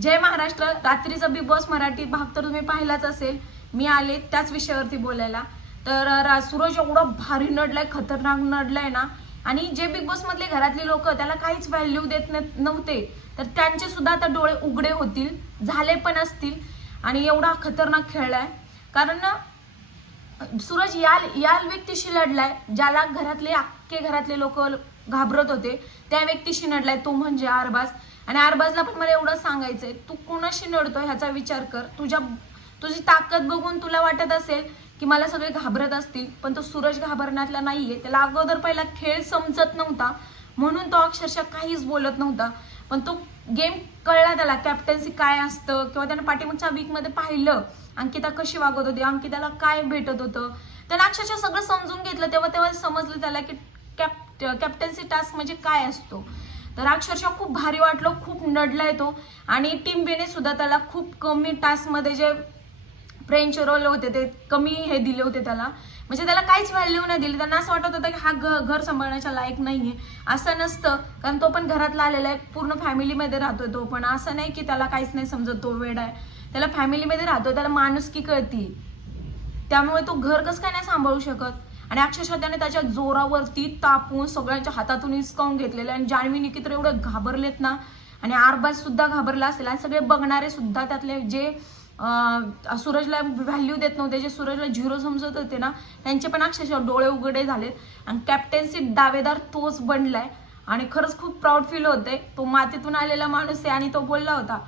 जय महाराष्ट्र. रात्रीचा big boss Marathi भाग तर तुम्ही पाहिलाच असेल. मी आले त्याच विषयावरती बोलायला. तर रा- सूरज एवढा भारी नडलाय खतरनाक नडलाय ना? आणि जे बिग बॉस मधले घरातले लोक त्याला काहीच व्हॅल्यू देत न- नव्हते. तर त्यांचे सुद्धा आता डोळे उघडे होतील झाले पण असतील. आणि एवढा खतरनाक खेळलाय. कारण सूरज या या व्यक्तीशी लढलाय ज्याला घरातले अख्खे घरातले लोक घाबरत होते त्या व्यक्तीशी लढलाय तो म्हणजे आरबाज. आणि आरबाजला पण मला एवढं सांगायचंय तू कोणाशी लढतोय ह्याचा विचार कर. तुझ्या तुझी ताकद बघून तुला वाटत असेल की मला सगळे घाबरत असतील पण तो सूरज घाबरण्यातला नाहीये. त्याला अगोदर पहिला खेळ समजत नव्हता म्हणून तो अक्षरशः काहीच बोलत नव्हता. पण तो गेम कळला त्याला कॅप्टन्सी काय असतं किंवा त्यानं पाठीमागच्या वीकमध्ये पाहिलं अंकिता कशी वागत होती अंकिताला काय भेटत होतं त्यानं अक्षरशः सगळं समजून घेतलं. तेव्हा तेव्हा समजलं त्याला की कॅप कॅप्टन्सी टास्क म्हणजे काय असतो. तर अक्षरशः खूप भारी वाटलं खूप नडलाय तो आणि टीम बेने सुद्धा त्याला खूप कमी टास्कमध्ये जे फ्रेंच रोल होते ते कमी हे दिले होते त्याला. म्हणजे त्याला काहीच व्हॅल्यू नाही दिली. त्यांना असं वाटत होतं की हा घ घर सांभाळण्याच्या लायक नाही आहे असं नसतं. कारण तो पण घरातला आलेला आहे. पूर्ण फॅमिलीमध्ये राहतोय तो. पण असं नाही की त्याला काहीच नाही समजत. तो वेड आहे. त्याला फॅमिलीमध्ये राहतोय. त्याला माणुसकी कळती. त्यामुळे तो घर कसं काय नाही सांभाळू शकत? आणि अक्षरशः त्याने त्याच्या जोरावरती तापून सगळ्यांच्या हातातून हिसकावून घेतलेलं आणि जान्हवी निकित्र एवढे घाबरलेत ना आणि आरबाज सुद्धा घाबरला असेल. आणि सगळे बघणारे सुद्धा त्यातले जे सूरजला व्हॅल्यू देत नव्हते जे सूरजला झिरो समजत होते ना त्यांचे पण अक्षरशः डोळे उघडे झालेत. आणि कॅप्टन्सी दावेदार तोच बनलाय. आणि खरंच खूप प्राऊड फील होते. तो मातीतून आलेला माणूस आहे आणि तो बोलला होता.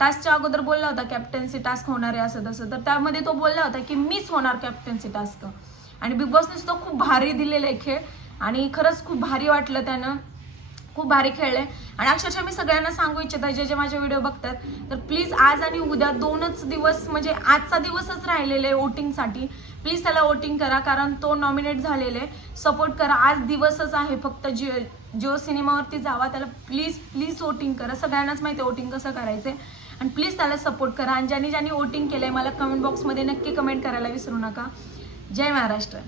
टास्कच्या अगोदर बोलला होता कॅप्टन्सी टास्क होणार आहे असं तसं. तर त्यामध्ये तो बोलला होता की मीच होणार कॅप्टन्सी टास्क आणि बिग बॉसने सुद्धा खूप भारी दिलेला आहे खेळ. आणि खरंच खूप भारी वाटलं त्यानं. खूप भारी खेळलंय. आणि अक्षरशः मी सगळ्यांना सांगू इच्छिते जे जे माझे व्हिडिओ बघतात तर प्लीज आज आणि उद्या दोनच दिवस म्हणजे आजचा दिवसच राहिलेले आहे वोटिंगसाठी. प्लीज त्याला वोटिंग करा कारण तो नॉमिनेट झालेले आहे. सपोर्ट करा. आज दिवसच आहे फक्त जिओ जिओ सिनेमावरती जावा. त्याला प्लीज प्लीज वोटिंग करा. सगळ्यांनाच माहिती आहे वोटिंग कसं करायचं आणि प्लीज त्याला सपोर्ट करा. आणि ज्यांनी ज्यांनी वोटिंग केलं आहे मला कमेंट बॉक्समध्ये नक्की कमेंट करायला विसरू नका. जय महाराष्ट्र.